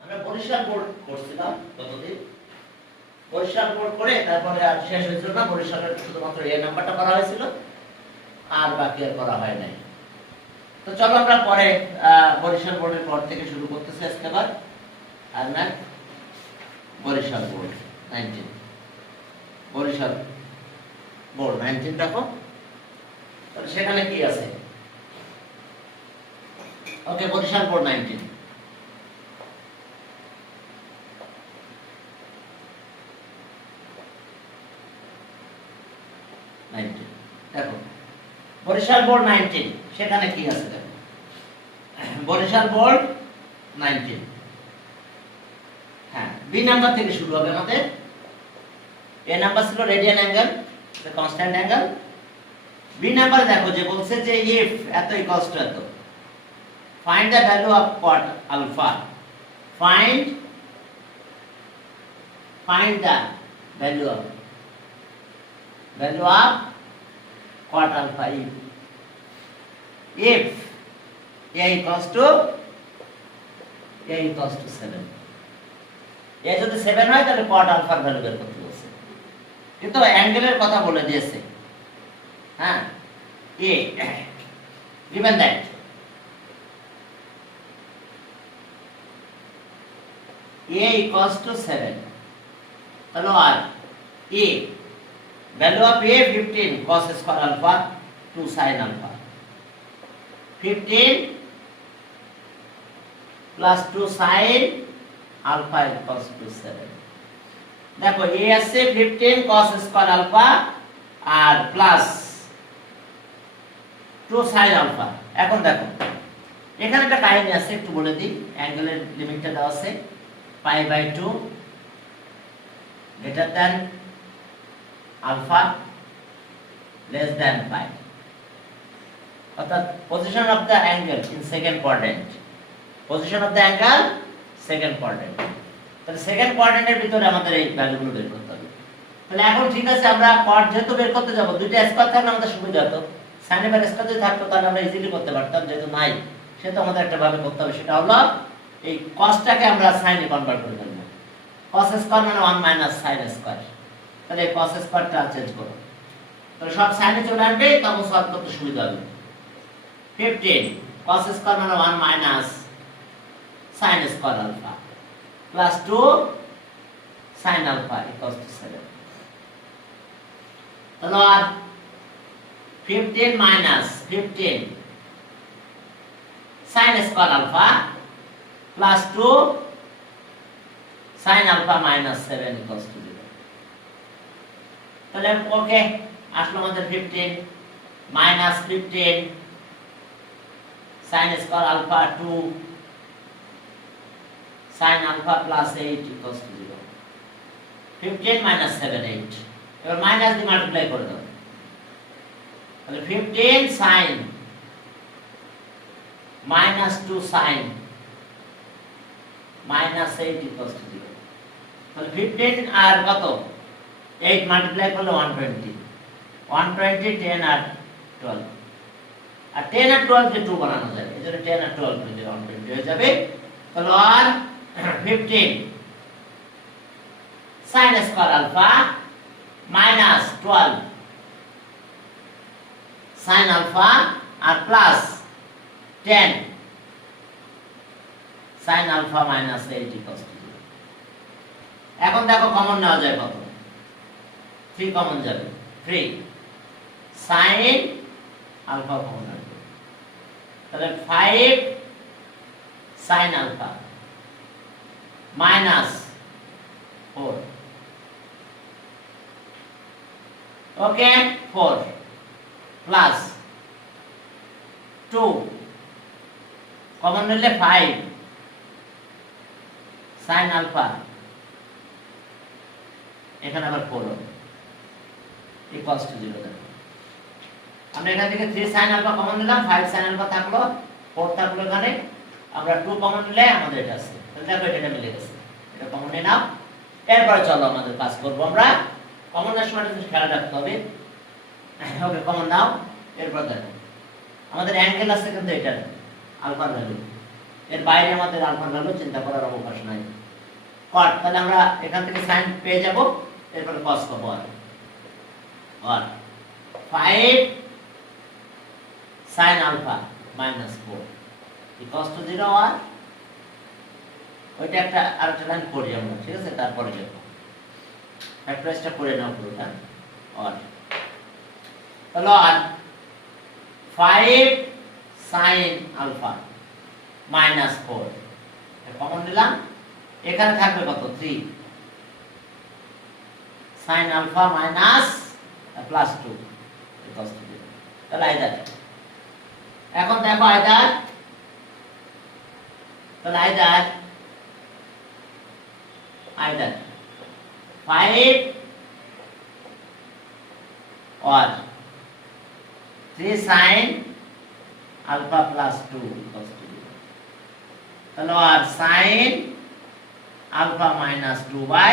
আমরা বরিশাল বোর্ড করছিলাম গতদিন। বরিশাল বোর্ড করে তারপরে আর শেষ হয়েছিল না, বরিশালের শুধুমাত্র এ নাম্বারটা করা হয়েছিল, আর বাকি আর করা হয় নাই। তো চলো আমরা পরে বরিশাল বোর্ডের পর থেকে শুরু করতেছি আজকে আবার। আর না বরিশাল বোর্ড 19, বরিশাল বোর্ড 19 দেখো, তাহলে সেখানে কি আছে? ওকে, বরিশাল বোর্ড 19 দেখো, বরিশাল বোর্ড 19 সেখানে কি আছে দেখো। বরিশাল বোর্ড 19, হ্যাঁ, বি নাম্বার থেকে শুরু হবে আমাদের। এ নাম্বার ছিল radian angle, constant angle. B number দেখো যে বলছে যে ইফ এত ইকুয়ালস টু এত, find the value of cot alpha, find the value of cot alpha if a equals to 7, a যদি 7 হয় তাহলে cot alpha এর ভ্যালু বের করতে বলছে, কিন্তু অ্যাঙ্গেলের কথা বলে দিয়েছে। হ্যাঁ, a given that a equals to 7, তাহলে আর a value of a 15 cos square alpha 2 sin alpha, 15 plus 2 sin alpha equals to 7। দেখো a আছে 15 cos square alpha আর প্লাস 2 sin alpha। এখন দেখো এখানে একটা কাহিনী আছে, একটু বলে দিই। অ্যাঙ্গেলের লিমিটটা দেওয়া আছে π/2 greater than alpha less than pi, অর্থাৎ position of the angle in second quadrant, position of the angle second quadrant. তাহলে সেকেন্ড কোয়াড্রেন্টের ভিতরে আমাদের এই ভ্যালুগুলো বের করতে হবে। তাহলে এখন ঠিক আছে, আমরা কট যেহেতু বের করতে যাব, দুইটা স্কয়ার থাকলে আমাদের সুবিধা হতো। সাইন এর স্কয়ার যদি থাকতো তাহলে আমরা ইজিলি করতে পারতাম, যেহেতু নাই সেটা আমাদের একটা ভাবে করতে হবে। সেটা হলো এই cosটাকে আমরা সাইনে কনভার্ট করে দেব। cos স্কয়ার মানে 1 মাইনাস sin স্কয়ার, তাহলে cos স্কয়ারটা চেঞ্জ করো, তাহলে সব সাইনে চলে আসবে, তখন সলভ করতে সুবিধা হবে। 15 cos স্কয়ার মানে 1 minus sin square alpha plus 2 sin alpha equals to 7। তাহলে আর 15 minus 15 sin square alpha plus 2 sin alpha minus 7 equals to 0। তাহলে ওকে, আসলো আমাদের 15 minus 15 sin square alpha 2 sin alpha plus 8 equals to 0। 15 minus 7 8, এবার minus দিয়ে multiply করে দাও, তাহলে 15 sin minus 2 sin minus 8 equals to 0। তাহলে 15 আর কত 8 মাল্টিপ্লাই করলে 120, 120 10 আর 12, আর 10 আর 12 কে 2 বানানো যাবে, এজন্য 10 আর 12 মিলে 120 হয়ে যাবে। তাহলে আর 15 sin square alpha minus 12 sin alpha আর plus 10 sin alpha minus 8 equals to 0। এখন দেখো কমন নেওয়া যায় কত, 3 কমন যাবে, 3 sin আলফা কমন আসবে, তাহলে 5 sin আলফা মাইনাস 4, ওকে 4 প্লাস 2 কমন নিলে 5 sin আলফা, এখানে আবার 4 হবে ইকুয়ালস টু 0। দেখো আমরা এখান থেকে 3 sin আলফা কমন নিলাম, 5 sin আলফা থাকলো, 4 থাকলো, এখানে আমরা 2 কমন নিলে আমাদের এটা আছে। তাহলে দেখো এটা মিলে গেছে, এটা কমন নিয়ে নাও। এরপরে চলো আমাদের কাজ করব আমরা। কমন নেওয়ার সময় একটু খেয়াল রাখতে হবে। ওকে, কমন নাও। এরপর দেখো আমাদের অ্যাঙ্গেল আছে কিন্তু এটা আলফার ভ্যালু, এর বাইরে আমাদের আলফার ভ্যালু চিন্তা করার অবকাশ নাই। কট, তাহলে আমরা এখান থেকে সাইন পেয়ে যাব, এরপরে কস পাবো। আর 5 sin alpha minus 4 equals to 0 আর ওইটা একটা আরেকটা লাইন করি আমরা, ঠিক আছে? তারপরে দেখো ফ্যাক্টরাইজটা করে নাও পুরোটা। আর তাহলে আর 5 sin alpha minus 4 কমন নিলাম, এখানে থাকবে কত? 3 sin alpha minus plus 2 equals to 0। তাহলে আইদার, এখন দেখো আইদার, তাহলে either 5 or 3 sin alpha plus 2 equals to 0। তাহলে আর sin alpha minus 2 by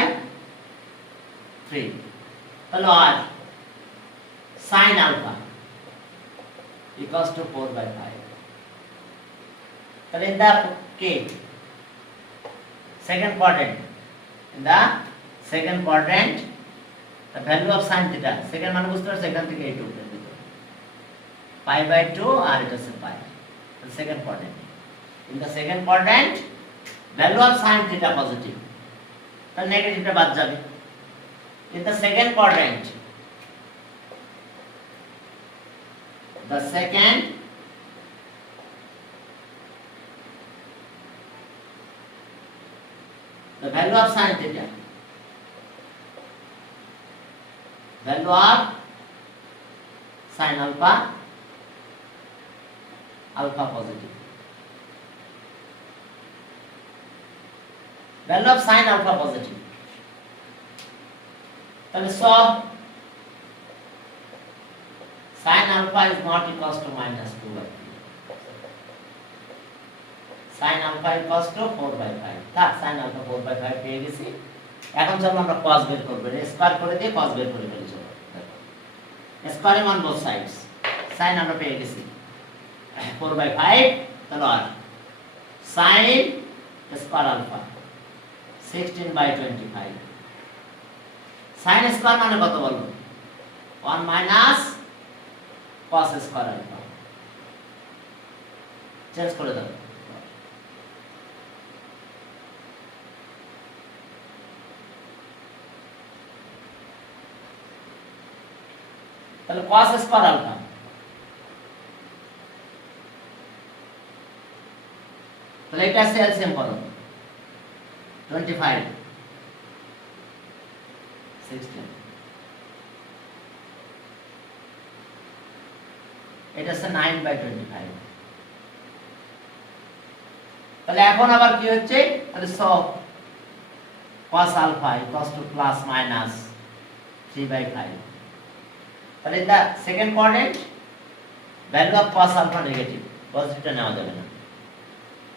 3, তাহলে আর sin alpha equals to 4 by 5। তাহলে in the second quadrant, in the second quadrant the value of sin theta, second মানে বুঝতে পারছো, এখান থেকে এইটুকু pi by 2 আর এটা হচ্ছে pi, the second quadrant, in the second quadrant value of sin theta positive, তাহলে নেগেটিভটা বাদ যাবে। in the second quadrant, the second the value of sin theta, value of sin alpha, alpha positive, value of sin alpha positive, তাহলে সব sin alpha is not equals to minus 2 by 3, sin alpha equals to 4 by 5, তার sin alpha 4 by 5 পেয়ে গেছি। এখন চলো আমরা cos বের করব, স্কয়ার করে দিয়ে cos বের করে ফেলি। চলো squaring on both sides, sin আমরা পেয়ে গেছি 4 by 5, তাহলে আর sin square alpha 16 by 25, sin square মানে কত বলো? 1 minus cos square alpha, change করে দাও। তাহলে cos স্কয়ার আলফা, তাহলে এটা এলসিএম করো 25 16, এটা হচ্ছে 9 by 25। তাহলে এখন আবার কি হচ্ছে? তাহলে সব cos alpha equals to plus minus 3 by 5, তাহলে the second quadrant value of cos alpha negative, পজিটিভটা নেওয়া যাবে না।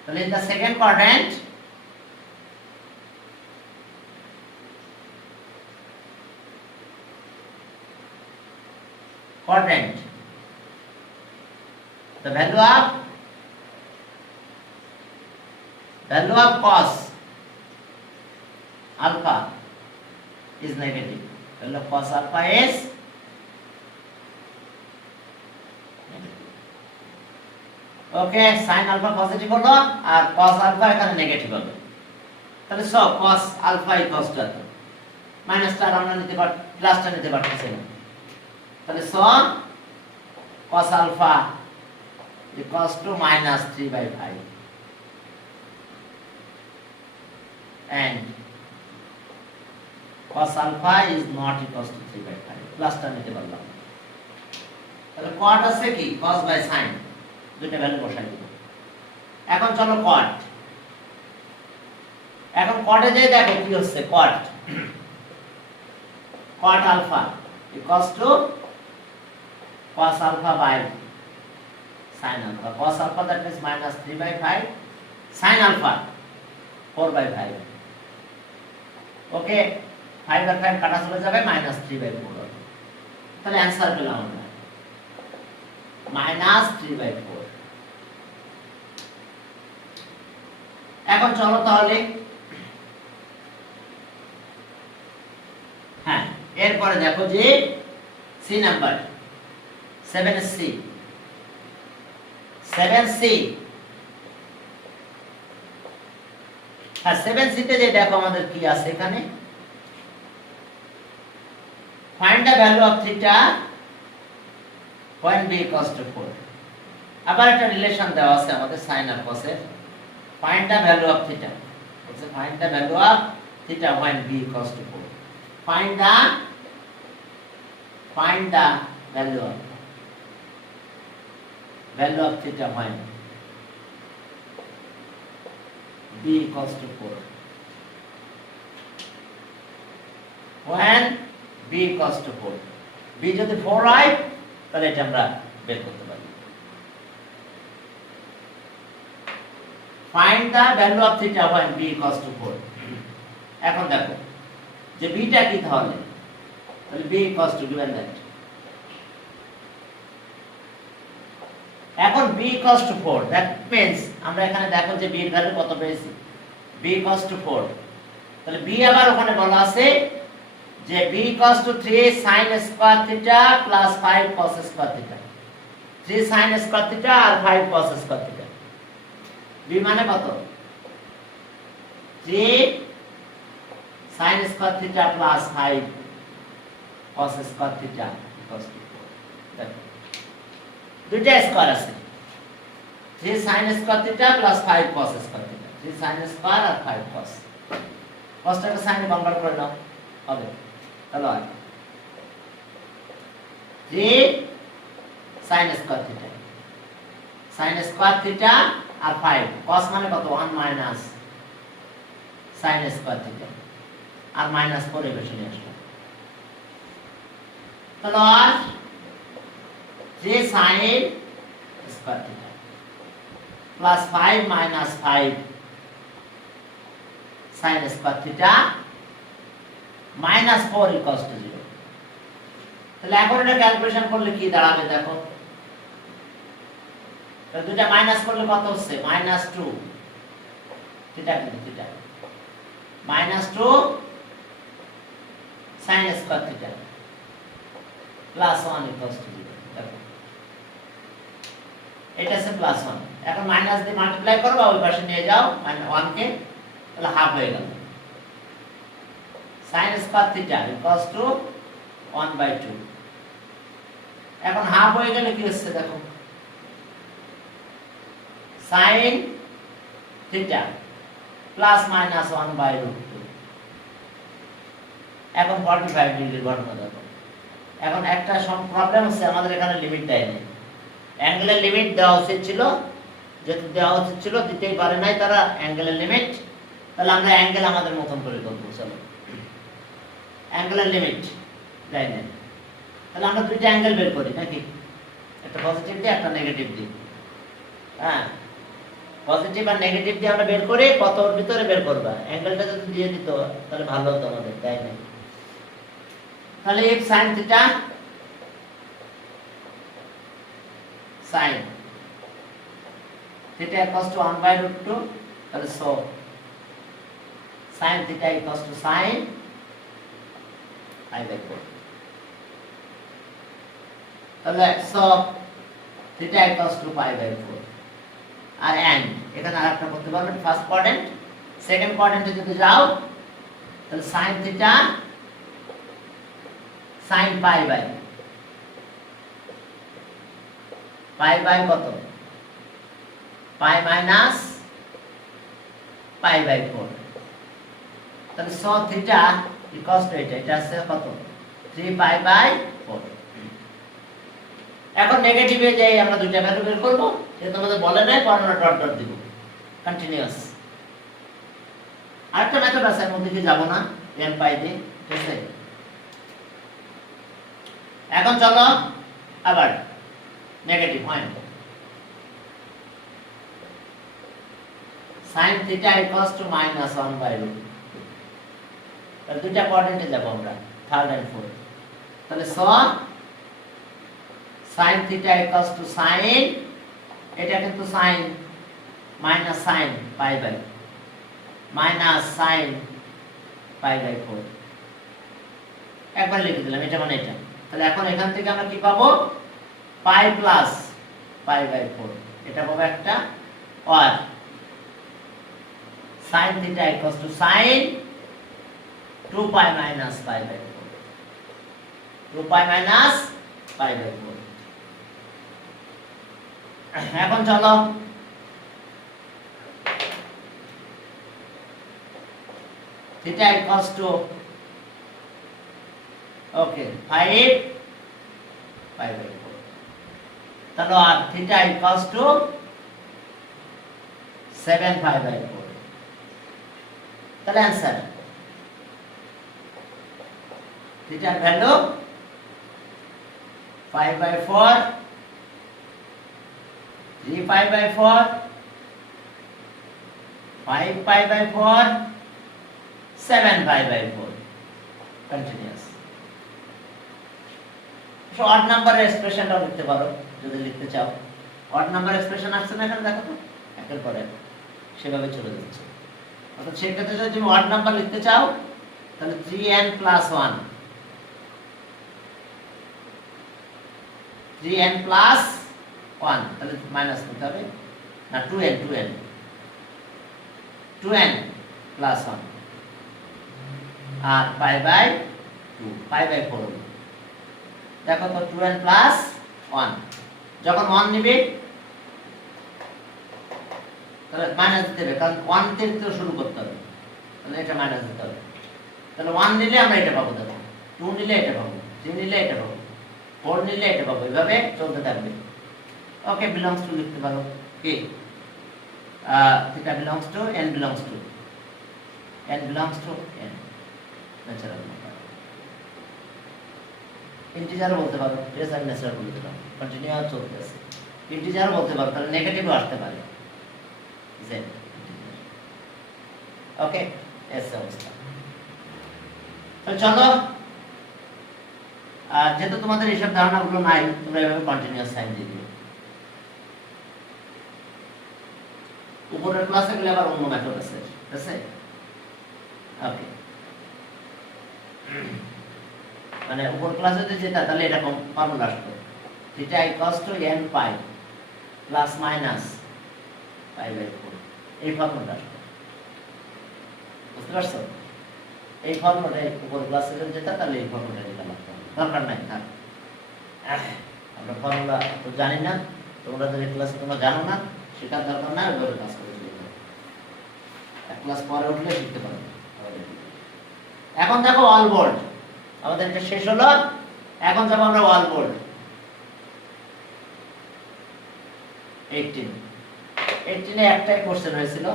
তাহলে in the second quadrant the value of cos alpha is negative, value of cos alpha is negative। Okay, sin alpha positive হলো আর cos alpha এখানে negative হবে, তাহলে সব cos alpha equals to মাইনাসটা আমরা নিতে পার, প্লাসটা নিতে পারতেছি না, তাহলে সব cos alpha equals to minus 3 by 5 and cos alpha is not equals to 3 by 5, প্লাসটা নিতে পারলাম। তাহলে cot আছে কি? cos by sin, দুইটা ভ্যালু বসাই দিব। এখন চলো cot, এখন cot এ যাই, দেখো কি হচ্ছে। cot alpha equals to cos alpha by sin alpha, cos alpha that means minus 3 by 5, sin alpha 4 by 5। ওকে, 5 আর 5 কাটা চলে যাবে, minus 3 by 4 হবে। তাহলে অ্যানসার পেলাম আমরা মাইনাস 3/4। এখন চলো তাহলে, হ্যাঁ এরপরে দেখো যে সি নাম্বার 7C 7C, হ্যাঁ 7C তে যে দেখো আমাদের কি আছে এখানে, find the value of theta when b equals to 4। আবার একটা রিলেশন দেওয়া আছে আমাদের sin আর cos এর। Find the value of theta, বলছে find the value of theta when b equals to 4। find the value of theta when b equals to 4। when b equals to 4, b যদি 4 হয় তাহলে এটা আমরা বের করতে পারি। find the value of theta when b equals to 4। এখন দেখো যে b টা কি, তাহলে b equals to given that, এখন b equals to 4, that means আমরা এখানে দেখো যে b এর ভ্যালু কত পেয়েছি, b equals to 4, তাহলে b আবার ওখানে বলা আছে যে b equals to 3 sin square theta plus 5 cos square theta, 3 sin square theta R 5 cos square theta, b মানে কত 3 sin square theta plus 5 cos square theta equals to 4। দেখো দুইটা স্কয়ার আছে, 3 sin square theta plus 5 cos square theta, 3 sin square আর 5 cos, cosটাকে sin এ convert করে নাও হবে, তাহলে 3 sin square theta, sin square theta আর 5 cos মানে কত 1 minus sin square theta আর minus করে বসে নিয়ে আসলাম, তাহলে 3 sin square theta plus 5 minus 5 sin square theta minus 4 equals to 0। তাহলে এখন এটা ক্যালকুলেশন করলে কি দাঁড়াবে দেখো, তাহলে দুটো মাইনাস করলে কত হচ্ছে -2 theta theta -2 sin square theta plus 1 equals to 0। দেখো এটা আছে +1, এখন মাইনাস দিয়ে মাল্টিপ্লাই করবা ওই পাশে নিয়ে যাও মানে 1 কে, তাহলে হাফ হয়ে গেল, sin square theta equals to 1/2। এখন হাফ হয়ে গেলে কি হচ্ছে দেখো, sin theta plus minus 1/√2। এখন 45 ডিগ্রির ঘটনা দেখো, এখন একটা প্রবলেম হচ্ছে আমাদের এখানে লিমিট দেয় নাই, অ্যাঙ্গেলের লিমিট দেওয়া উচিত ছিল, যেহেতু দেওয়া উচিত ছিল দিতেই পারে নাই তারা অ্যাঙ্গেলের লিমিট, তাহলে আমরা অ্যাঙ্গেল আমাদের মতন করে করবো, চলো অ্যাঙ্গেলের লিমিট দেয় নাই, তাহলে আমরা দুইটা অ্যাঙ্গেল বের করি নাকি, একটা পজিটিভ দিয়ে একটা নেগেটিভ দিয়ে, হ্যাঁ পজিটিভ আর নেগেটিভ দিয়ে আমরা বের করে কত ওর ভিতরে বের করবা, অ্যাঙ্গেলটা যদি দিয়ে দিত তাহলে ভালো হতো আমাদের, তাই না, তাহলে f sin theta sin theta equals to 1/√2, তাহলে so sin theta equals to sin pi/4, তাহলে so theta equals to pi/4। আর এন্ড এখানে আরেকটা করতে পারবেন, ফার্স্ট কোয়াড্রেন্ট সেকেন্ড কোয়াড্রেন্টে যদি যাও তাহলে sin theta sin pi কত pi minus pi/4, তাহলে so theta equals to এটা আছে কত 3pi/4। এখন নেগেটিভে যাই আমরা দুইটা ভ্যালু বের করব, এটা তোমাদের বলে নাই, পরে আমরা ডট ডট দিব কন্টিনিউয়াস। আরেকটা মেথড আছে, এর মধ্যে কি যাব না, n পাই দিয়ে, ঠিক আছে। এখন চলো আবার negative point, sin theta equals to -1/√2, তাহলে দুইটা কোয়াড্রেন্টে যাব আমরা, থার্ড এন্ড ফোর্থ, তাহলে so sin theta equals to sin, এটা কিন্তু sin minus sin pi by minus sin pi by 4 একবার লিখে দিলাম, এটা মানে এটা। তাহলে এখন এখান থেকে আমরা কি পাবো, pi plus pi by 4 এটা পাবো একটা, আর sin theta equals to sin 2 pi minus pi by 4 2 pi minus pi by 4। এখন চলো theta equals to okay 5 pi by 4, তাহলে আর theta equals to 7 pi by 4, তাহলে answer theta value 5 by 4 3 pi by 4 5 pi by 4 7 pi by 4 continuous। So odd নাম্বারের এক্সপ্রেশনটাও লিখতে পারো যদি লিখতে চাও। অড নাম্বার এক্সপ্রেশন আসছে না এখানে, দেখো তো একের পর এক সেভাবে চলে যাচ্ছে। অর্থাৎ সেই ক্ষেত্রে যদি তুমি অড নাম্বার লিখতে চাও তাহলে 3n plus 1 3n plus 1 তাহলে মাইনাস করতে হবে না, 2n plus 1 R pi by 2 pi by 4 দেখো তো 2n plus 1 যখন 1 নিবে তাহলে মাইনাস দিতে হবে, কারণ 1 থেকে তো শুরু করতে হবে, তাহলে এটা মাইনাস দিতে হবে। তাহলে 1 নিলে আমরা এটা পাবো, দেখো 2 নিলে এটা পাবো, 3 নিলে এটা পাবো, 4 নিলে এটা পাবো, এইভাবে চলতে থাকবে। ওকে, belongs to লিখতে পারো কি theta belongs to n belongs to n natural number. Integer বলতে পারো, ট্রেস আর ন্যাচারাল বলতে পারো, কন্টিনিউয়াস চলতে আছে। ইন্টিজার বলতে পারো, তাহলে নেগেটিভও আসতে পারে z। ওকে, এস অবস্থা। তো চলো, যেহেতু তোমাদের এইসব ধারণাগুলো নাই, তোমরা এভাবে কন্টিনিউয়াস সাইন দিয়ে দিও। উপরের ক্লাসে গেলে আবার অন্য মেথড আছে, ঠিক আছে? ওকে, মানে উপর ক্লাসে যদি যেটা তাহলে এরকম ফর্মুলা আসবে, theta equals to n pi plus minus pi by 4, এই ফর্মুলা আসবে। বুঝতে পারছো? এই ফর্মুলাটাই উপর ক্লাসে যদি যেটা তাহলে এই ফর্মুলাটা দিতে লাগবে, দরকার নাই থাক। আমরা ফর্মুলা তো জানি না, তোমরা যদি ক্লাসে তোমরা জানো না, শেখার দরকার নাই, ওইভাবে ক্লাস করে চলে যাবে, এক ক্লাস পরে উঠলে শিখতে পারবে। এখন দেখো অল বোল্ড, আমাদের এটা শেষ হলো, এখন যাবো আমরা অল বোল্ড 18 এ একটাই কোশ্চেন হয়েছিল।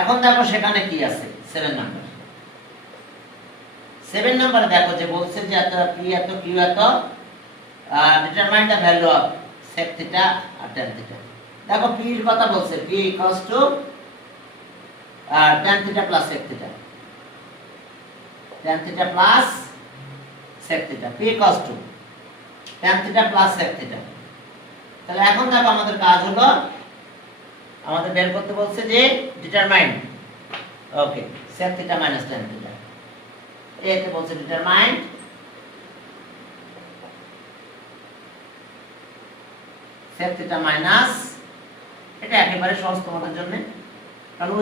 এখন দেখো সেখানে কি আছে, 7 নাম্বার। 7 নাম্বারে দেখো যে বলছে যে এত পি এত কিউ এত, determine the value of sec theta আর tan থিটা। দেখো পি এর কথা বলছে, P equals to tan theta plus sec theta, tan theta plus sec theta, P equals to tan theta plus sec theta. তাহলে এখন দেখো আমাদের কাজ হলো, আমাদের বের করতে বলছে যে ডিটারমাইন, ওকে, sec theta minus tan theta. এতে বলছে ডিটারমাইন sec থিটা মাইনাস, এটা একেবারে সহজ তোমাদের জন্য, কারণ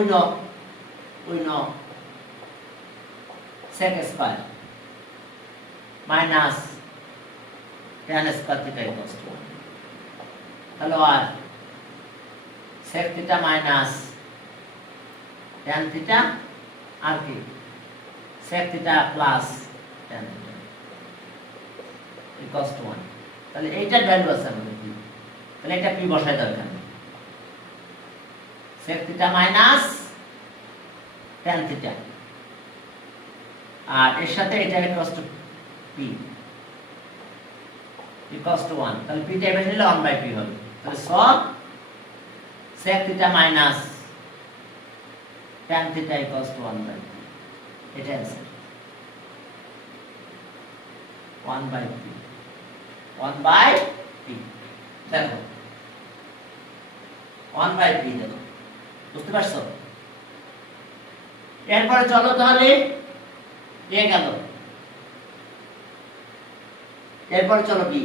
we know sec square minus tan square theta equals to, তাহলে আর sec theta minus tan theta আর কি sec theta plus tan theta equals to 1। তাহলে এইটার ভ্যালু আছে আমাদের কি, তাহলে এটা p বসাই দাও এখানে, sec theta minus tan theta, আর এর সাথে এটা equals to p equals to 1। তাহলে p টা এভাবে নিলে 1/p হবে। তাহলে সব sec theta minus tan theta equals two 1/p, এটা answer. 1 by p 1 by p দেখো 1 by p দেখো বুঝতে পারছো এরপরে চলো তাহলে এ গেল এরপরে চলো বি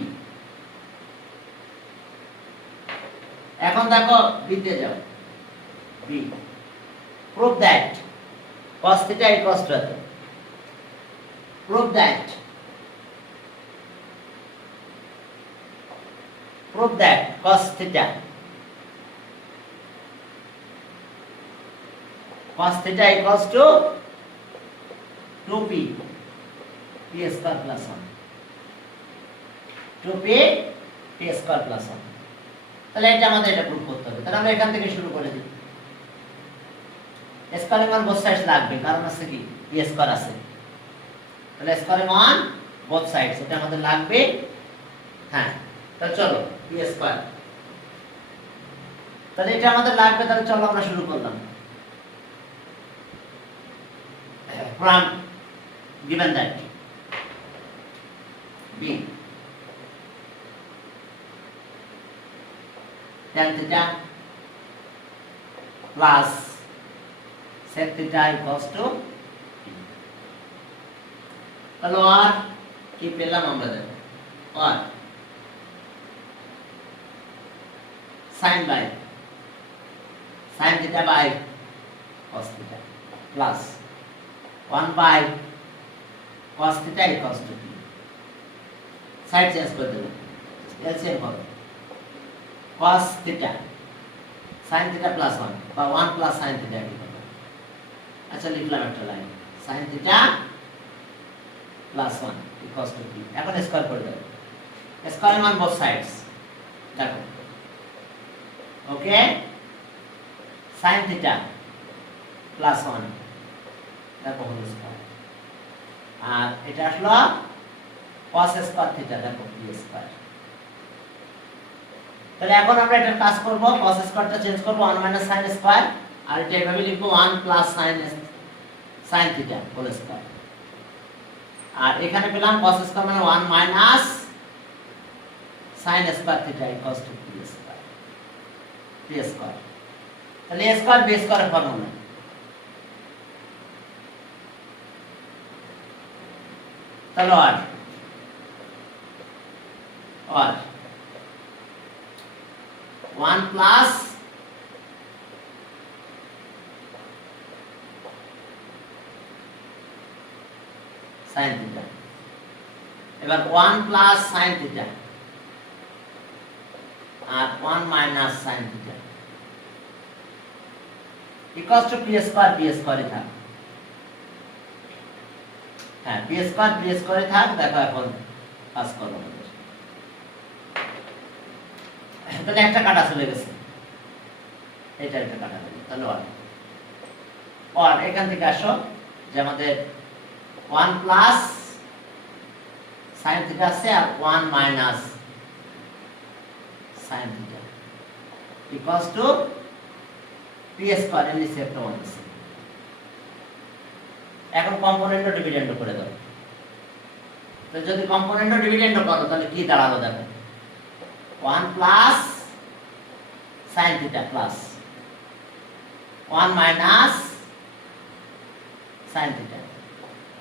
এখন দেখো বি তে যাও B prove that cos theta equals to prove that cos theta equals to 2p p square plus 1 2p p square plus 1 তাহলে এটা আমাদের এটা প্রুফ করতে হবে তাহলে আমরা এখান থেকে শুরু করে দিই স্কয়ারিং অন বোথ সাইডস লাগবে কারণ আছে কি পি স্কয়ার আছে তাহলে স্কয়ারিং অন বোথ সাইডস এটা আমাদের লাগবে হ্যাঁ তাহলে চলো পি স্কয়ার তাহলে এটা আমাদের লাগবে তাহলে চলো আমরা শুরু করলাম from given that b tan theta plus sec theta equals to তাহলে আর কি পেলাম আমরা দেখো আর sin theta by cos theta plus 1 by cos theta equals to p side change করে দেব এলসিএম হবে cos theta sin theta plus 1 বা 1 plus sin theta equal আচ্ছা লিখলাম একটা line sin theta plus 1 equals to p এখন square করে দেব স্কয়ারিং on both sides দেখো ওকে sin theta plus 1 দেখো হোল স্কয়ার আর এটা আসলো cos স্কয়ার থিটা দেখো p স্কয়ার তাহলে এখন আমরা এটা কাজ করব cos স্কয়ারটা চেঞ্জ করব 1 sin স্কয়ার আর এটা এভাবে লিখব 1 sin থিটা হোল স্কয়ার আর এখানে পেলাম cos স্কয়ার মানে 1 sin square theta equals to p square তাহলে a স্কয়ার b স্কয়ারের ফর্মুলা তাহলে আর 1 প্লাস sin থিটা এবার 1 প্লাস sin থিটা আর 1 minus sin theta equals to p square b স্কয়ারই থাকে হ্যাঁ b স্কয়ার থাক দেখো এখন কাজ করব তাহলে একটা কাটা চলে গেছে এটা একটা কাটা গেল তাহলে আর এখান থেকে আসো যে আমাদের 1 প্লাস sin থিটা আছে আর 1 minus sin theta equals to p square এর নিচে একটা 1 আছে এখন কম্পোনেন্ট ও ডিভিডেন্ড করে দাও তো যদি কম্পোনেন্ট ও ডিভিডেন্ড করো তাহলে কি দাঁড়ালো দেখো 1 plus sin theta plus 1 minus sin theta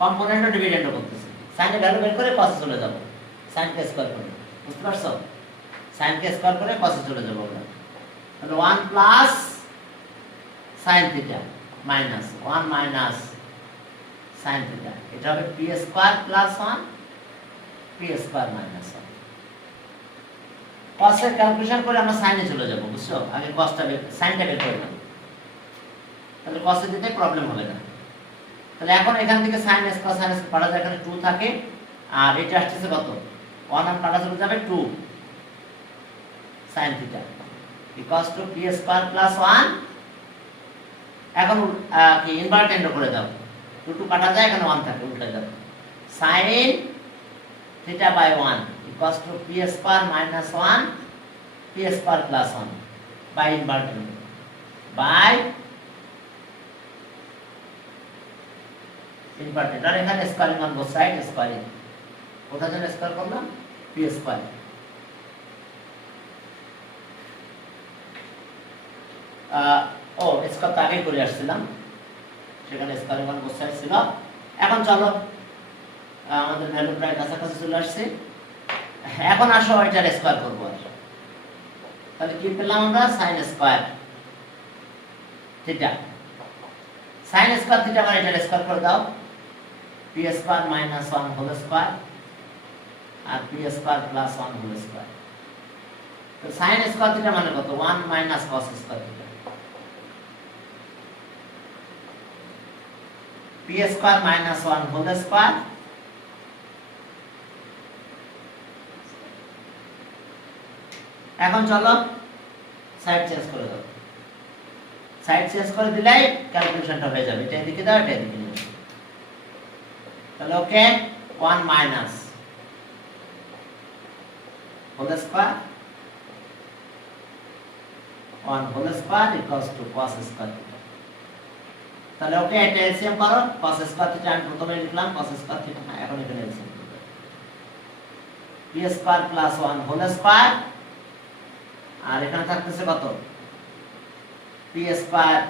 component ও ডিভিডেন্ড করতেছে sin এর ভ্যালু বের করে cos এ চলে যাব sin কে স্কয়ার করে বুঝতে পারছো sin কে স্কয়ার করে cos এ চলে যাব আমরা তাহলে 1 plus sin theta minus 1 minus sin theta এটা হবে p square plus 1 p square minus 1 cos এর ক্যালকুলেশন করে আমরা sin এ চলে যাব বুঝছো আগে cosটা sin টা বের করে নাও তাহলে cos এ দিতে প্রবলেম হবে না তাহলে এখন এখান থেকে sin স্কয়ার পাড়া যায় এখানে 2 থাকে আর এটা আসছে কত 1 আর পাড়া চলে যাবে 2 sin theta equals to p square plus 1 এখন কি ইনভার্টেন্ড করে দাও 2 কাটা যায় এখানে 1 থাকে উল্টে যাবে sin theta by 1 equals to p square minus 1 p square plus 1 by inverting by inverted আর এখানে স্কয়ারিং অন বোথ সাইড স্কয়ারিং কোথায় জন্য স্কয়ার করলাম? P square. ও স্কয়ার তো আগেই করে আসছিলাম, সেখানে স্কয়ারের মান বসাই ছিল। এখন চলো আমাদের ভ্যালু প্রায় কাছাকাছি চলে আসছে। এখন আসো এটার স্কয়ার করবো। তাহলে কি পেলাম আমরা? Sine square theta. Sine square theta মানে এটার স্কয়ার করে দাও, p square minus 1 whole square আর p square plus 1 whole square. তো সাইন স্কয়ার থিটা মানে কত? 1 minus cos square theta. P square minus 1 whole square এখন চলো সাইড চেঞ্জ করে দাও। সাইড চেঞ্জ করে দিলেই ক্যালকুলেশনটা হয়ে যাবে। এটা এদিকে দাও, এটা এদিকে নিও। তাহলে okay 1 minus whole square 1 whole square equals to cos square theta. তাহলে ওকে এটা এলসিএম করো। cos স্কয়ার থিটা আমি প্রথমে লিখলাম cos স্কয়ার থিটা, এখন এখানে এলসিএম করব। p square plus 1 whole square আর এখানে থাকতেছে কত? p square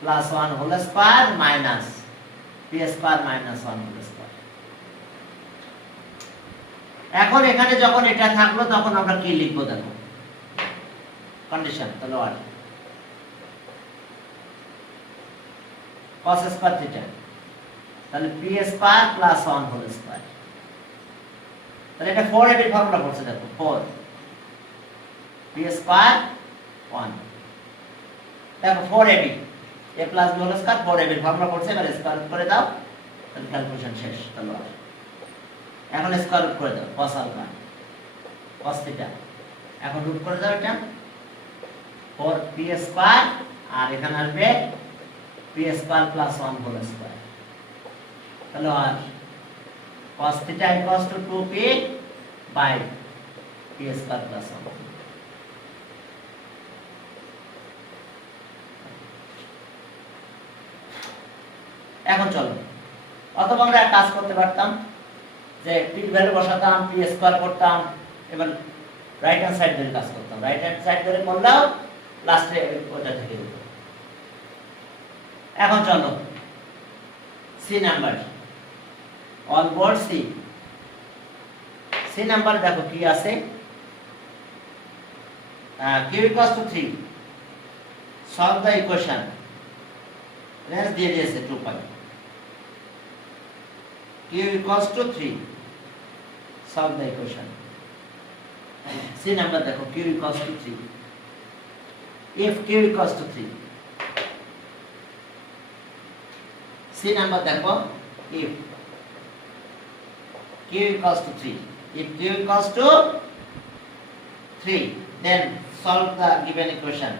plus 1 whole square minus p square minus 1 whole square. এখন এখানে যখন এটা থাকলো তখন আমরা কি লিখবো দেখো, কন্ডিশন। তাহলে আর cos স্কয়ার থিটা, তাহলে p square plus 1 whole square. তাহলে এটা 4ab এর ফর্মুলা পড়ছে দেখো, 4 p স্কয়ার 1 দেখো 4ab a plus b whole square 4ab এর ফর্মুলা পড়ছে। এবার স্কয়ার করে দাও, তাহলে ক্যালকুলেশন শেষ। তাহলে আর এখন স্কয়ার রুট করে দাও cos আলফা cos থিটা, এখন রুট করে দাও এটা 4p স্কয়ার আর এখানে আসবে p square plus 1 whole square. তাহলে আর cos theta equals to 2p by p square plus 1। এখন চলো, অথবা আমরা এক কাজ করতে পারতাম যে p ভ্যালু বসাতাম, p স্কয়ার করতাম, এবার রাইট হ্যান্ড সাইড ধরে কাজ করতাম। রাইট হ্যান্ড সাইড ধরে করলেও লাস্টে ওটা থেকে যেত। এখন চলো C number, on board C. C number দেখো কি আছে, q equals to 3 solve the equation। Range দিয়ে দিয়েছে 2 pi. q equals to 3 solve the equation। C number দেখো q equals to 3, if q equals to 3। C number দেখো if q equals to 3, if q equals to 3 then solve the given equation,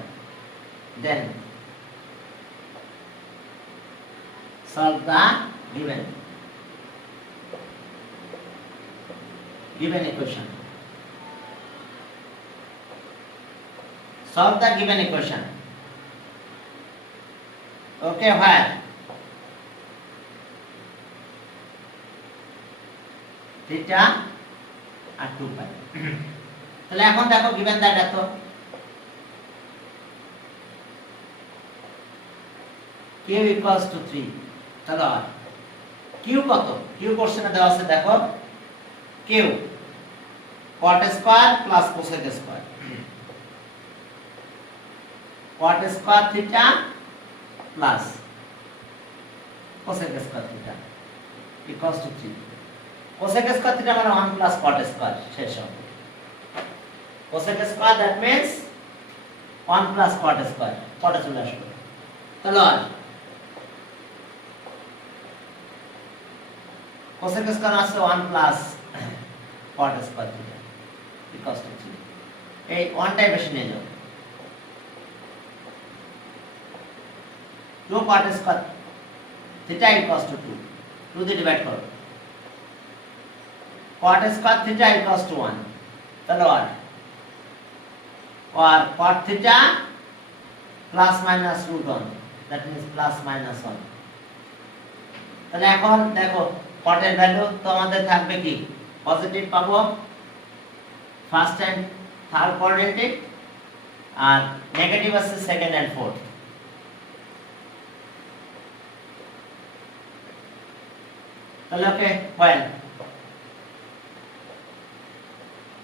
then solve the given equation, solve the given equation। okay, where theta আর 2 পাই। তাহলে এখন দেখো given that এত q equals to 3। তাহলে আর q কত? q কোশ্চেনে দেওয়া আছে দেখো q cot square plus cosec square, cot square theta plus cosec square theta equals to 3। cosec square theta মানে 1 প্লাস cot স্কয়ার, শেষ হবে cosec square, that means 1 plus cot square, cot চলে আসবে। তাহলে আর cosec স্কয়ার আছে 1 plus cot square theta equals to 3। এই 1 টাই বেশি নিয়ে যাও, 2 cot square theta equals to 2, 2 দিয়ে ডিভাইড করো, cot square theta equals to 1। তাহলে আর cot theta plus minus √1, that means plus minus 1। তাহলে এখন দেখো কটের ভ্যালু তো আমাদের থাকবে কি পজিটিভ পাবো ফার্স্ট এন্ড থার্ড কোয়াড্রেন্টে, আর নেগেটিভ আছে সেকেন্ড এন্ড ফোর্থ। তাহলে okay when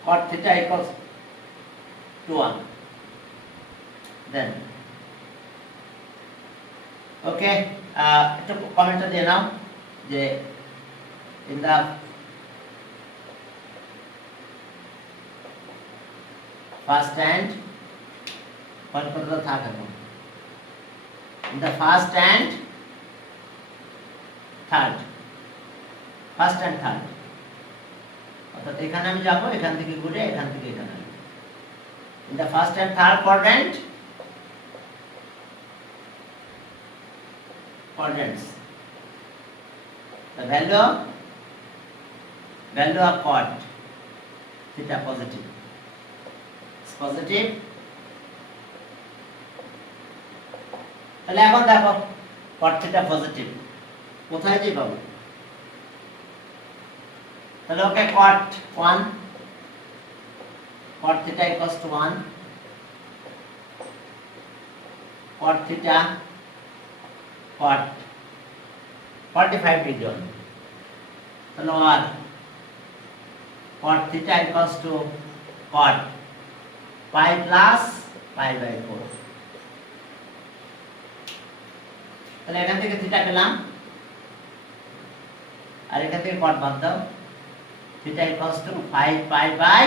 cot theta equals to 1, then ওকে একটু কমেন্টটা দিয়ে নাও যে in the first and কতটা থাকে এখন in the first and third, first and third, অর্থাৎ এখানে আমি যাব, এখান থেকে ঘুরে এখান থেকে এখানে আসবো। In the first and third quadrants the value of cot theta positive is positive। তাহলে এখন দেখো cot theta পজিটিভ কোথায় যে পাবো, তাহলে ওকে cot 1 cot theta equals to 1 cot theta cot 45 degree on, তাহলে আর cot theta equals to cot pi plus pi by 4। তাহলে এখান থেকে থিটা পেলাম, আর এখান থেকে cot বাদ দাও, theta equals to 5 pi by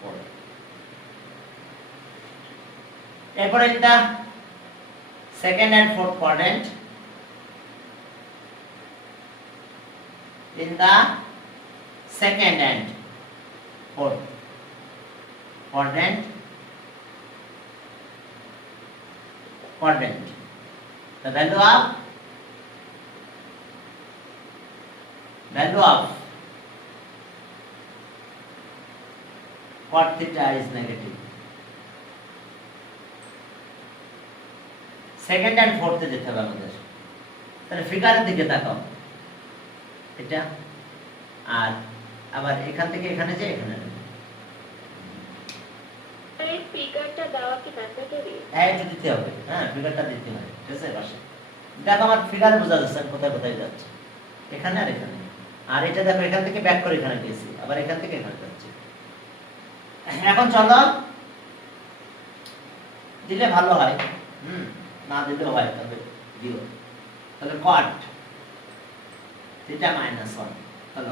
4। এরপরে এটা second and fourth quadrant, in the second and fourth quadrant the value of cot theta is negative। Second and ফোর্থে যেতে হবে আমাদের, তাহলে ফিগারের দিকে তাকাও এটা, আর আবার এখান থেকে এখানে যে এখানে এই ফিগারটা দেওয়া কি ম্যান্ডেটরি? হ্যাঁ এটা দিতে হবে, হ্যাঁ ফিগারটা দিতে হবে, ঠিক আছে পাশে দেখো আমার ফিগারে বোঝা যাচ্ছে আমি কোথায় কোথায় যাচ্ছি, এখানে আর এখানে, আর এটা দেখো এখান থেকে ব্যাক করে এখানে গেছি, আবার এখান থেকে এখানে যাচ্ছি। এখন চলো দিলে ভালো হয়, না দিলেও হয়, তবে দিও। তাহলে cot theta minus 1, তাহলে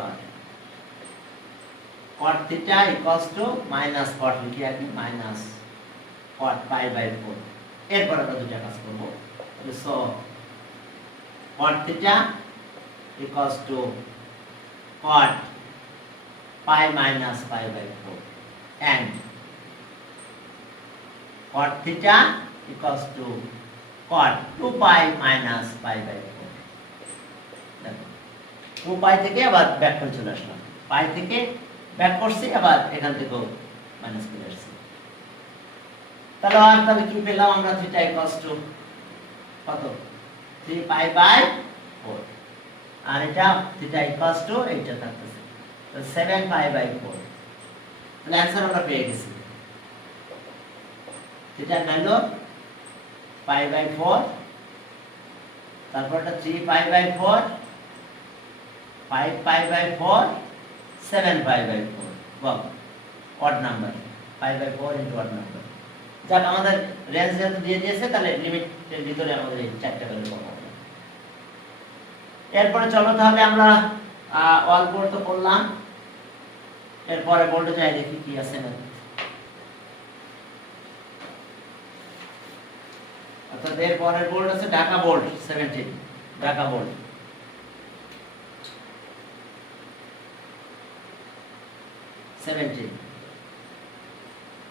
cot theta equals to minus cot লিখি আগে minus cot pi by 4। এরপর আমরা দুটো কাজ করব, তাহলে so cot theta equals to cot pi minus pi by 4 and cot theta equals to cot 2 pi minus pi by 4। দেখো 2 pi থেকে আবার ব্যাক করে চলে আসলাম, পাই থেকে ব্যাক করছি, আবার এখান থেকেও মাইনাস করে আসছি। তাহলে কি পেলাম আমরা, থিটা ইকুয়ালস টু কত 3 pi by 4, আর এটা থিটা ইকুয়ালস টু এইটা থাকতেছে তো 7 pi by 4। তাহলে आंसर আমরা পেয়ে গেছি, থিটার ভ্যালু pi by 4, তারপর এটা 3 pi by 4, 5 pi by 4, 7 pi by 4, ball odd number, pi by 4 into odd number। যাক আমাদের রেঞ্জ যেহেতু দিয়ে দিয়েছে, তাহলে লিমিটের ভিতরে আমাদের এই চারটা ভ্যালু পাবো। এরপরে চলো তাহলে আমরা অল বোর্ড তো করলাম, এরপরে বোর্ডে যাই দেখি কি আছে না। অর্থাৎ এরপরের বোর্ড আছে ঢাকা বোর্ড 17, ঢাকা বোর্ড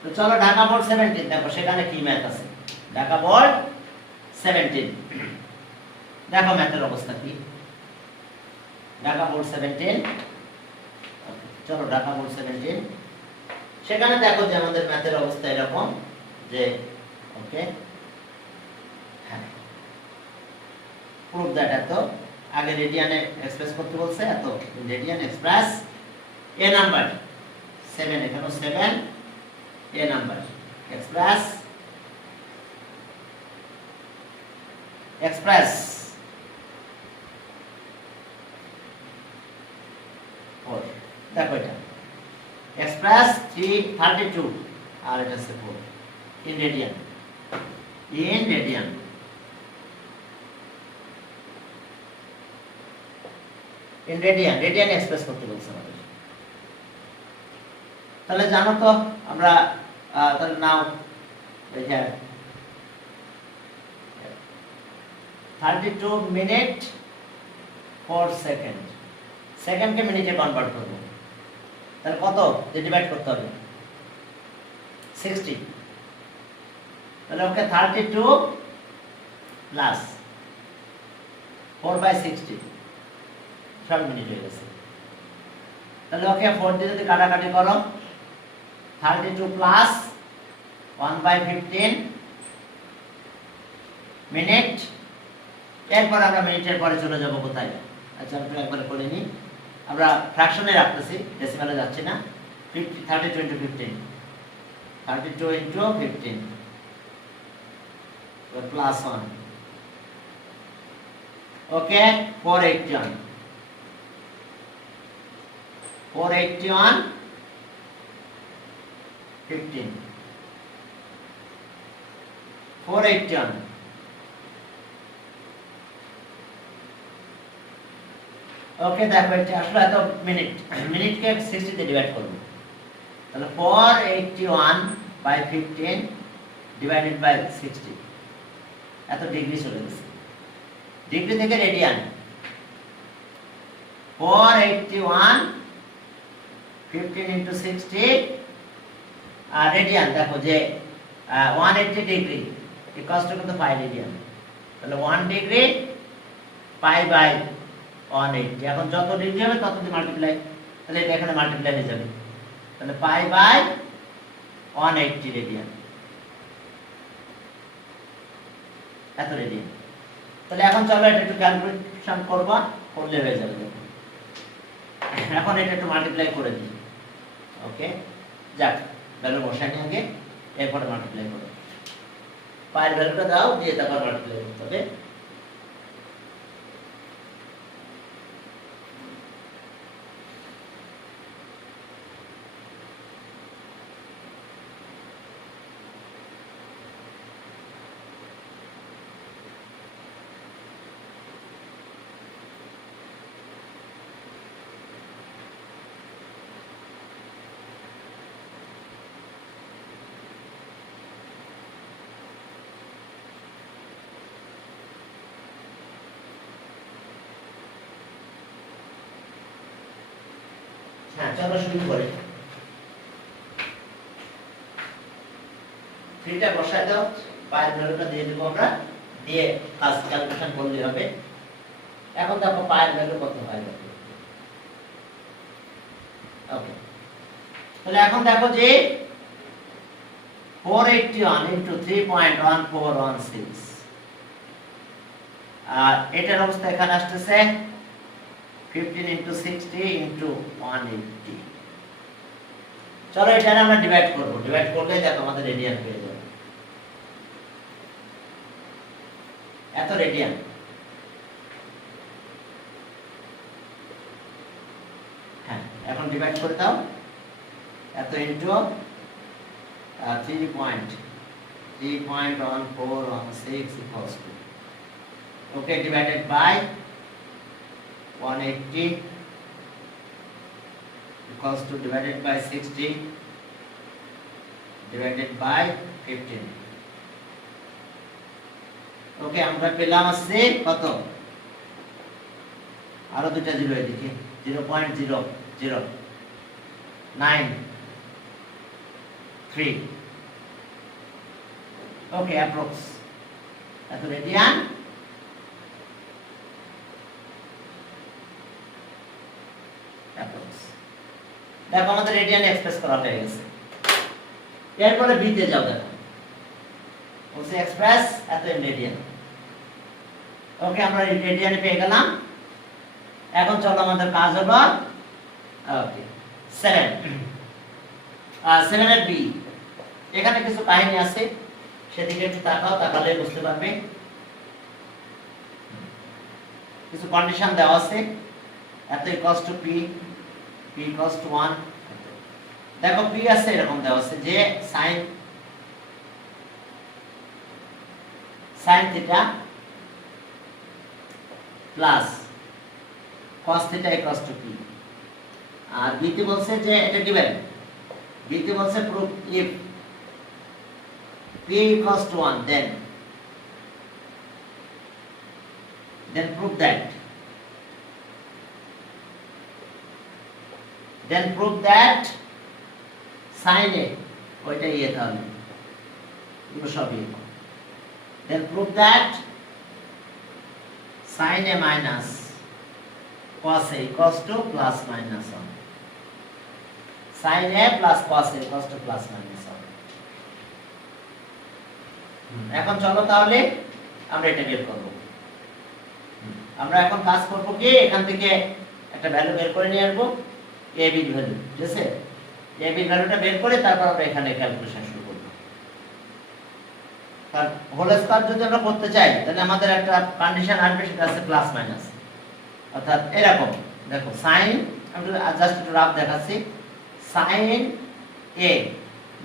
তো চলো ঢাকা বোর্ড 17 দেখো সেখানে কি ম্যাথ আছে। ঢাকা বোর্ড 17 দেখো ম্যাথের অবস্থা কি। ঢাকা বোর্ড 17, চলো ঢাকা বোর্ড 17 সেখানে দেখো যে আমাদের ম্যাথের অবস্থা এরকম যে ওকে হ্যাঁ prove that এত আগে রেডিয়ানে এক্সপ্রেস করতে বলছে, এত রেডিয়ান এক্সপ্রেস এ নাম্বার 7, এখানেও 7 এ নাম্বার এক্সপ্রেস দেখো এটা এক্সপ্রেস 332 আর এটা হচ্ছে 4 ইন রেডিয়ান রেডিয়ান এক্সপ্রেস করতে বলছে আমাদের। তাহলে জানো তো আমরা তাহলে নাও দেখে 32 মিনিট 4 সেকেন্ড, সেকেন্ডকে মিনিটে কনভার্ট করব, তাহলে কত যে ডিভাইড করতে হবে 60, তাহলে ওকে 32 প্লাস 4/60 সব মিনিট হয়ে গেছে। তাহলে ওকে 4 দিয়ে যদি কাটাকাটি করো 32 প্লাস 1/15 মিনিট। এরপর আমরা মিনিটের পরে চলে যাব কোথায়? আচ্ছা আমরা একবার করে নিই, আমরা ফ্র্যাকশনে রাখতেছি, ডেসিমালে যাচ্ছি না। 32 * 15 32 * 15 প্লাস 1 ওকে 481 15 481 ওকে দেখো এটা আসলে এত মিনিটকে 60 তে ডিভাইড করব, তাহলে 481/15 ডিভাইডেড বাই 60 এত ডিগ্রি চলে গেছে। ডিগ্রি থেকে রেডিয়ান 481 15 * 60 আর রেডিয়ান দেখো যে 180 ডিগ্রি ইকুয়ালস টু কিন্তু 5 রেডিয়ান, তাহলে 1 ডিগ্রি পাই বাই 180। এখন যত ডিগ্রি হবে তত দিয়ে মাল্টিপ্লাই, তাহলে এটা এখানে মাল্টিপ্লাই হয়ে যাবে, তাহলে পাই বাই 180 রেডিয়ান এত রেডিয়ান। তাহলে এখন চলো এটা একটু ক্যালকুলেশন করব, করলে হয়ে যাবে। দেখো এখন এটা একটু মাল্টিপ্লাই করে দিই। ওকে যাক ভ্যালু বসাই নি আগে, এরপরে মাল্টিপ্লাই করো। পায়ের ভ্যালুটা দাও, দিয়ে তারপর মাল্টিপ্লাই করতে হবে। হ্যাঁ চলো শুরু করি। 3টা বসায় দাও, পায়ের ভ্যালুটা দিয়ে দেবো আমরা, দিয়ে ফার্স্ট ক্যালকুলেশন করলে হবে। এখন দেখো পায়ের ভ্যালু কত হয় দেখো। ওকে তাহলে এখন দেখো যে 481 * 3.1416 আর এটার অবস্থা এখানে আসতেছে 15 * 60 * 180। চলো এটা আমরা ডিভাইড করব, ডিভাইড করলে দেখো আমাদের রেডিয়ান পেয়ে যাবে, এত রেডিয়ান। হ্যাঁ এখন ডিভাইড করে দাও, এত into 3.1416 equals to okay divided by 180 equals to divided by 60 divided by 15। Okay আমরা পেলাম আছে কত, আরো দুটো জিরো এদিকে 0.009 ওকে অ্যাপ্রক্স এত রেডিয়ান। দেখো আমাদের রেডিয়ান এক্সপ্রেস করা হয়ে গেছে। এরপরে বি তে যাও, দেখো বলছে এক্সপ্রেস এত রেডিয়ান। ওকে আমরা রেডিয়ানে পেয়ে গেলাম এখন চলো আমাদের কাজ হলো ওকে 7 এর বি। এখানে কিছু কাহিনী আছে, সেদিকে একটু তাকাও, তাকালে বুঝতে পারবে। কিছু কন্ডিশন দেওয়া আছে, এত equals to p, p equals to 1। দেখো পি আছে এরকম দেওয়া আছে যে sin theta plus cos theta equals to p. আর বিতে বলছে যে এটা গিভেন, বিতে বলছে proof if p equals to 1 then prove that sin a ওইটা ইয়ে তাহলে এগুলো সবই then prove that sin a minus cos a equals to plus minus 1 sin a plus cos a equals to plus minus 1। এখন চলো তাহলে আমরা এটা বের করব। আমরা এখন কাজ করব কি, এখান থেকে একটা ভ্যালু বের করে নিয়ে আসবো, a b এর ভ্যালু, ঠিক আছে? a b এর ভ্যালুটা বের করে তারপর আমরা এখানে ক্যালকুলেশন শুরু করব। কারণ হোল স্কয়ার যদি আমরা করতে চাই তাহলে আমাদের একটা কন্ডিশন আসবে, সেটা আছে প্লাস মাইনাস। অর্থাৎ এরকম দেখো sin, আমি জাস্ট একটু রাফ দেখাচ্ছি, sin a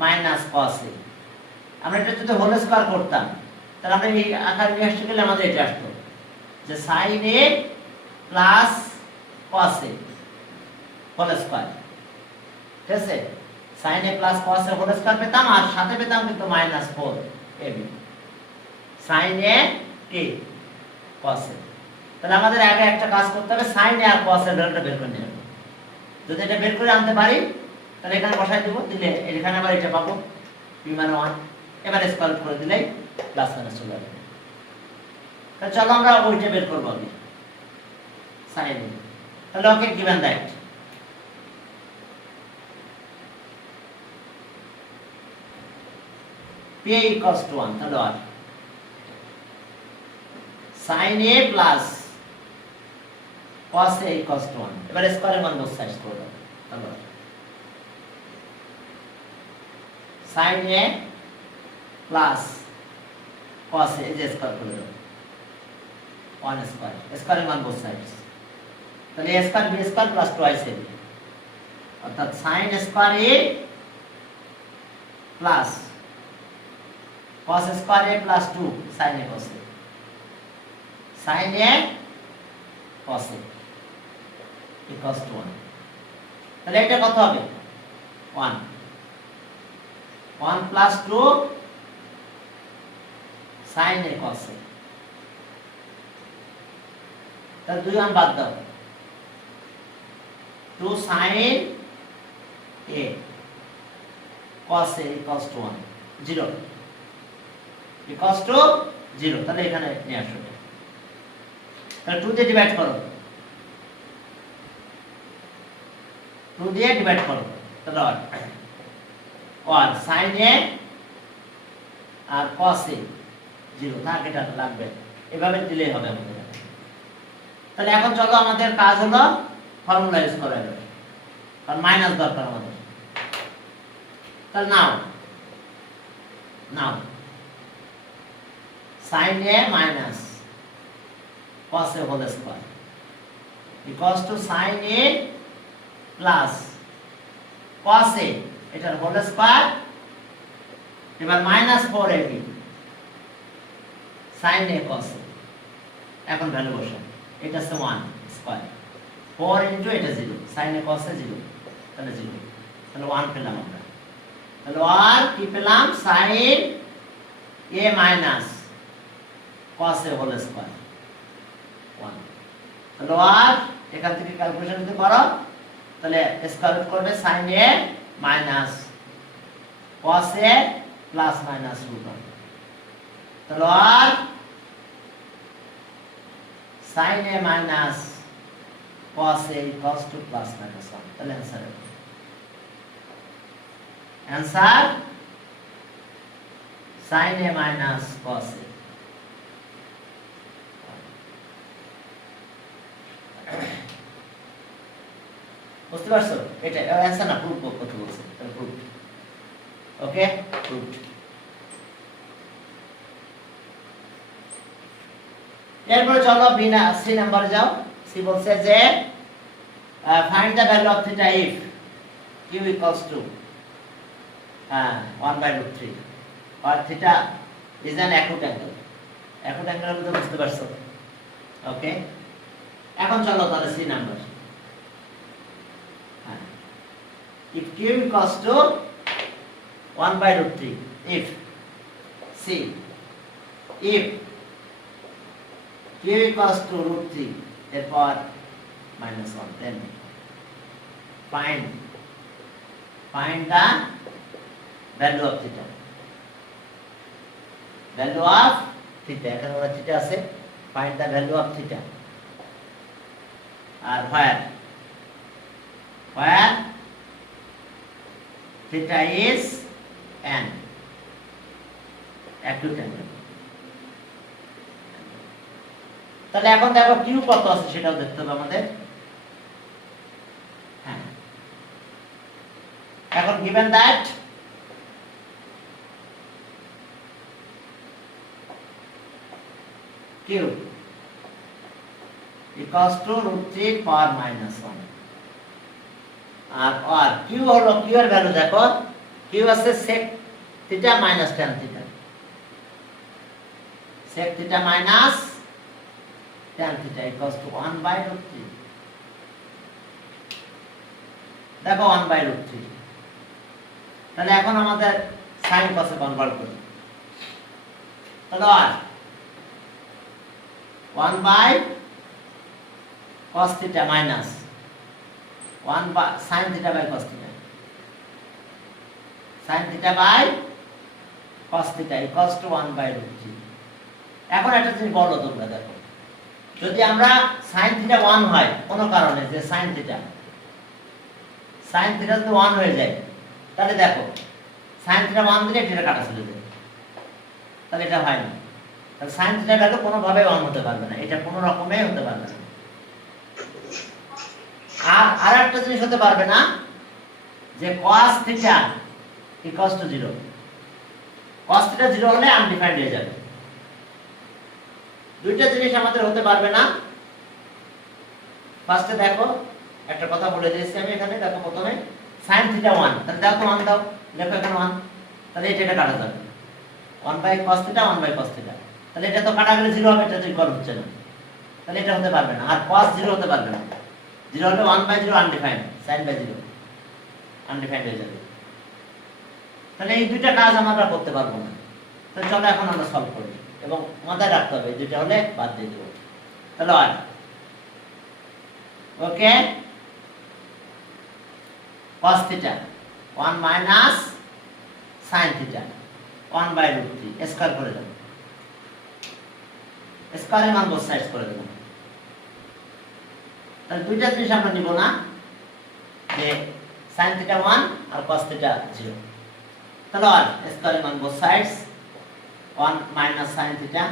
minus cos a। আমরা এটা যদি হোল স্কয়ার করতাম তাহলে আমরা এই আকার নিয়ে আসতে গেলে আমাদের এটা আসতো যে sin a plus cos a whole square, ঠিক আছে? sin a plus cos a whole square পেতাম, আর সাথে পেতাম কিন্তু minus 4 ab sin a t cos a। তাহলে আমাদের আগে একটা কাজ করতে হবে, sin a R cos a ভ্যালুটা বের করে নিতে হবে। যদি এটা বের করে আনতে পারি তাহলে এখানে বসাই দেব, দিলে এখানে আবার এটা পাবো p মানে 1, এবারে স্কয়ার করে দিলেই প্লাস মাইনাস চলে আসবে। তাহলে চলো আমরা ওইটা বের করব আগে sin a। তাহলে ওকে given that p equals to 1, তাহলে আর sin a plus cos a equals to 1, এবারে স্কয়ারের মান বসে সাইজ করে দাও। তাহলে sin a plus cos a, এই যে স্কয়ার করে দাও 1 স্কয়ার, স্কয়ারের মান বসে সাইজ, তাহলে a square b square plus 2ac, অর্থাৎ sin square a plus cos square a plus 2 sin a cos a, sin a cos a equals to 1। তাহলে এটা কত হবে 1 plus 2 sin a cos a, তাহলে 2 আন বাদ দাও, 2 sin a cos a equals to 1 0 equals to 0। তাহলে এখানে নিয়ে আসো, তাহলে 2 দিয়ে ডিভাইড করো, 2 দিয়ে ডিভাইড করো, তাহলে আর sin a R cos a 0 থাক, এটা লাগবে, এভাবে দিলেই হবে আমাদের। তাহলে এখন চলো আমাদের কাজ হলো ফর্মুলা ইউজ করা হবে, কারণ মাইনাস দরকার আমাদের। তাহলে নাও sin a minus cos a whole square equals to sin a plus cos a এটার হোল স্কয়ার, এবার minus 4ab sin a cos a। এখন ভ্যালু বসাই, এটা আছে 1 স্কয়ার, 4 ইনটু এটা 0, sin a cos a 0, তাহলে 0, তাহলে 1 পেলাম আমরা। তাহলে আর কি পেলাম, sin a minus cos a whole square 1। তাহলে আর এখান থেকে ক্যালকুলেশন যদি করো তাহলে স্কয়ার রুট করবে sin a minus cos a plus minus root 1। তাহলে আর sin a minus cos a equals to plus minus 1। তাহলে answer sin a minus cos a। বুঝতে পারছো? এটা অ্যান্সার না, প্রুফ কথা বলছে, প্রুফ। ওকে, প্রুফ। এরপরে চলো বি না সি নাম্বার যাও। সি বলছে যে find the value of theta if Q equals to 1/√3 or theta is an acute angle. Acute angle হলে তো বুঝতে পারছো। ওকে, এখন চলো তাহলে C number. if q equals to 1/√3, if c if q equals to √3 এরপর -1, then find the value of theta. Value of theta, এখানে ওরা theta আছে, find the value of theta. R where theta is an acute angle. তাহলে এখন দেখো q কত আছে সেটাও দেখতে হবে আমাদের। হ্যাঁ, এখন given that q equals to √3 power -1 R q হলো, q এর ভ্যালু দেখো, q আছে sec theta minus tan theta, sec theta minus tan theta equals to 1/√3। দেখো 1/√3, তাহলে এখন আমাদের sin cos এ কনভার্ট করি, তাহলে আর 1/cos theta minus 1/sin theta by cos theta, sin theta by cos theta equals to 1/√3। এখন একটা জিনিস বলো তোমরা, দেখো যদি আমরা sin theta 1 হয় কোনো কারণে, যে sin theta যদি 1 হয়ে যায়, তাহলে দেখো sin theta 1 দিলে এটা কাটা চলে যায়, তাহলে এটা হয় না। তাহলে sin theta ভ্যালু কোনোভাবে 1 হতে পারবে না, এটা কোনো রকমেই হতে পারবে না। আর একটা জিনিস হতে পারবে না যে cos theta equals to 0, cos theta 0 হলে আনডিফাইন্ড হয়ে যাবে। দুইটা জিনিস আমাদের হতে পারবে না। ফার্স্টে দেখো একটা কথা বলে দিয়েছি আমি এখানে, দেখো প্রথমে sin theta 1, তাহলে দেখো 1 দাও, লেখো এখানে 1, তাহলে এটা কাটা যাবে 1/cos theta 1/cos theta, তাহলে এটা তো কাটা গেলে 0 হবে, এটা তো ইকুয়াল হচ্ছে না, তাহলে এটা হতে পারবে না। আর cos 0 হতে পারবে না, 0 হলে 1/0 আনডিফাইন্ড, sin/0 আনডিফাইন্ড হয়ে যাবে। তাহলে এই দুইটা কাজ আমরা করতে পারবো না। তাহলে চলো এখন আমরা সলভ করি, এবং মাথায় রাখতে হবে দুইটা হলে বাদ দিয়ে দেবো। তাহলে আর ওকে, cos theta 1 minus sin theta 1/√3 square করে দেব, স্কয়ারের মান বোথ সাইডস করে দেব। তাহলে দুইটা জিনিস আমরা নিব না, যে sin theta 1 আর cos theta 0। তাহলে আর স্কয়ারের মান both sides 1 minus sin theta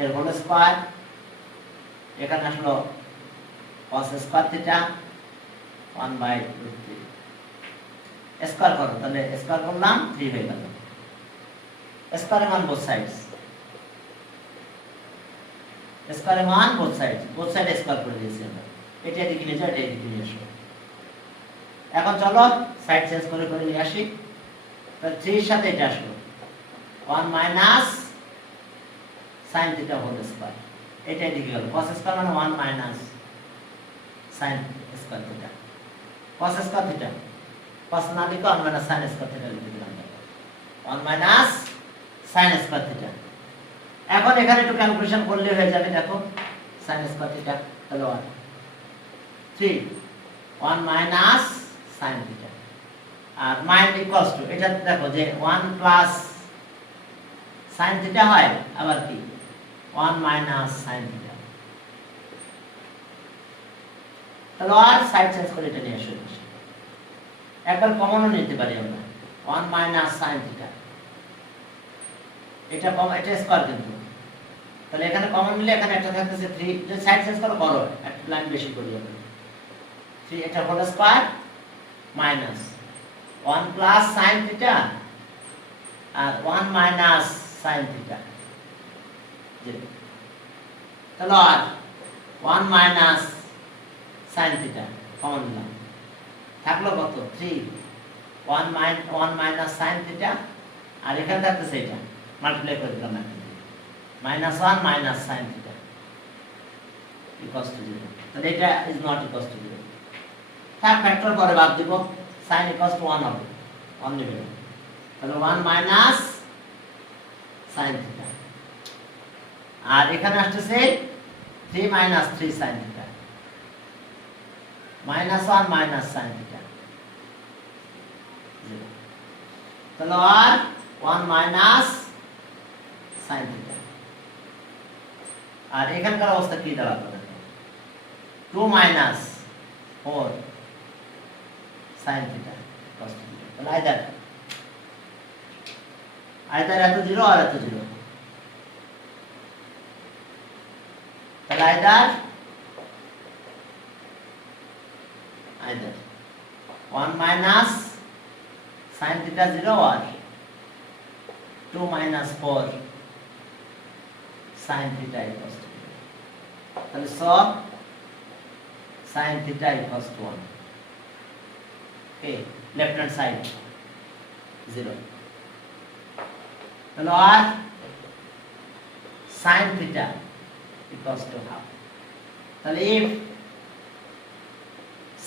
এর হোল স্কয়ার, এখানে আসলো cos স্কয়ার theta 1/√3 স্কয়ার করো, তাহলে স্কয়ার করলাম 3 হয়ে গেল। স্কয়ারের মান বোথ সাইডস, স্কয়ারের মান বোথ সাইড স্কয়ার করে দিয়েছি আমরা। এটা এদিকে নিয়ে যাও, এটা এদিকে নিয়ে আসো। এখন চলো সাইড চেঞ্জ করে নিয়ে আসি। তাহলে 3 এর সাথে এটা আসলো 1 minus sin theta whole square, এটা এদিকে গেল cos স্কয়ার মানে 1 minus sin square theta, cos square theta, cos না লিখো 1 minus sin স্কয়ার theta লিখে দিলাম, 1 minus sin স্কয়ার theta। এখন এখানে একটু ক্যালকুলেশন করলে হয়ে যাবে, দেখো sin স্কয়ার theta, তাহলে 3 1 minus sin theta আর মাইনাস ইকুয়ালস টু, এটা দেখো যে 1 প্লাস sin theta হয়, আবার কি 1 minus sin theta। তাহলে আর সাইড চেঞ্জ করে এটা নিয়ে আসো, একবার কমনও নিতে পারি আমরা 1 minus sin theta, এটা এটা স্কয়ার কিন্তু, তাহলে এখানে কমন নিলে এখানে একটা থাকতেছে 3, যে সাইড চেঞ্জ করো একটা লাইন বেশি করি আমরা 3 এটা whole square minus 1 plus sin theta আর 1 মাইনাস sin থিটা 0 তাহলে আর 1 মাইনাস sin থিটা কমন নিলাম থাকলো কত 3 1 মাইনাস sin থিটা আর এখানে থাকতেছে এটা মাল্টিপ্লাই করে দিলাম minus 1 minus sin theta equals to 0 তাহলে এটা ইজ নট ইকুয়ালস টু 0 থাক ফ্যাক্টর করে বাদ দিব sin ইকুয়ালস টু 1 হবে 1 নেবে তাহলে 1 মাইনাস sin থিটা আর এখানে আসছে 3 minus 3 sin theta minus 1 minus sin theta 0 তাহলে আর 1 মাইনাস sin থিটা আর এখানকার অবস্থা কি দাঁড়াবে 2 minus 4 sin theta cos theta তাহলে আইদার এত 0 আর এত 0 তাহলে আইদার 1 মাইনাস sin থিটা 0 আর 2 minus 4 sin theta equals to 0 তাহলে সব sin theta equals to 1 okay left hand side 0 তাহলে আর sin theta equals to half তাহলে if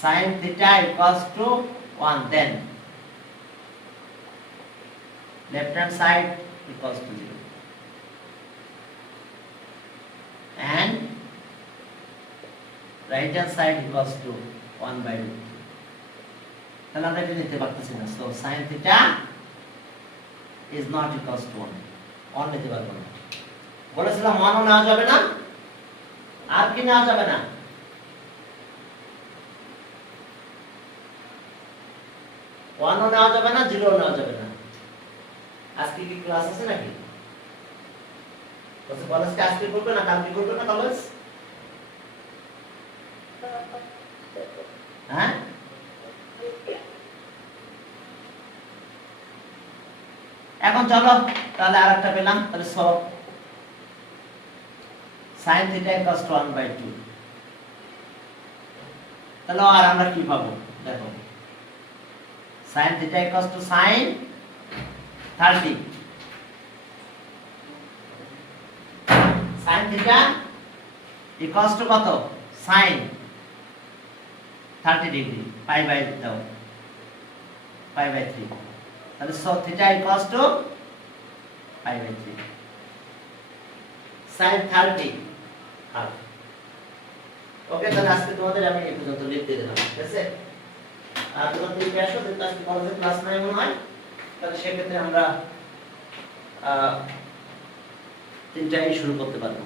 sin theta equals to 1 then left hand side equals to 0 and right hand side equals to 1 by root 3 তাহলে আমরা এটা নিতে পারতেছি না so sin theta is not equals to 1 নিতে পারবো না বলেছিলাম 1 ও নেওয়া যাবে না আর কি নেওয়া যাবে না 1 ও নেওয়া যাবে না 0 ও নেওয়া যাবে না আজকে কি ক্লাস আছে নাকি বলছে কলেজ কি আজকে করবে না কালকে করবে না কলেজ হ্যাঁ এখন চলো তাহলে আরেকটা পেলাম তাহলে সব sin theta equals to 1 by 2 তাহলে আর আমরা কি পাবো দেখো sin theta equals to sin 30 sin theta equals to কত sin 30 ডিগ্রি পাই বাই দাও পাই বাই 3 তাহলে so theta equals to pi by 3 sin 30 half okay তাহলে আজকে তোমাদের আমি এই পর্যন্ত লিখতে দিলাম ঠিক আছে আর তোমাদের কি আসো যে আজকে কলেজে ক্লাস নাই মনে হয় তাহলে সেক্ষেত্রে আমরা তিনটাই শুরু করতে পারবো